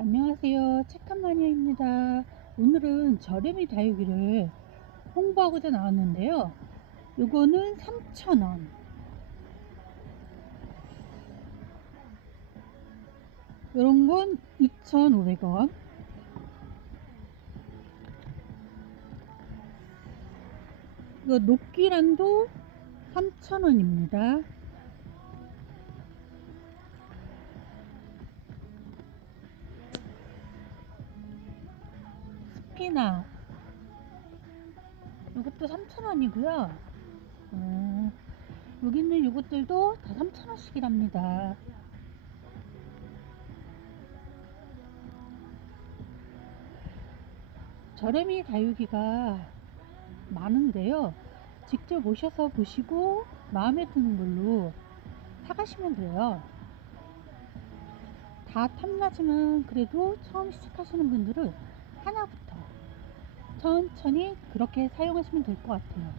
안녕하세요. 책한 마니아입니다. 오늘은 저렴이 다육이를 홍보하고자 나왔는데요. 요거는 3,000원. 요런 건 2,500원. 이거 녹기란도 3,000원입니다. 스피나 이것도 3,000원이고요. 어, 여기 있는 이것들도 다 3,000원씩이랍니다. 저렴이 다육이가 많은데요. 직접 오셔서 보시고 마음에 드는 걸로 사가시면 돼요. 다 탐나지만 그래도 처음 시작하시는 분들은 하나부터 천천히 그렇게 사용하시면 될 것 같아요.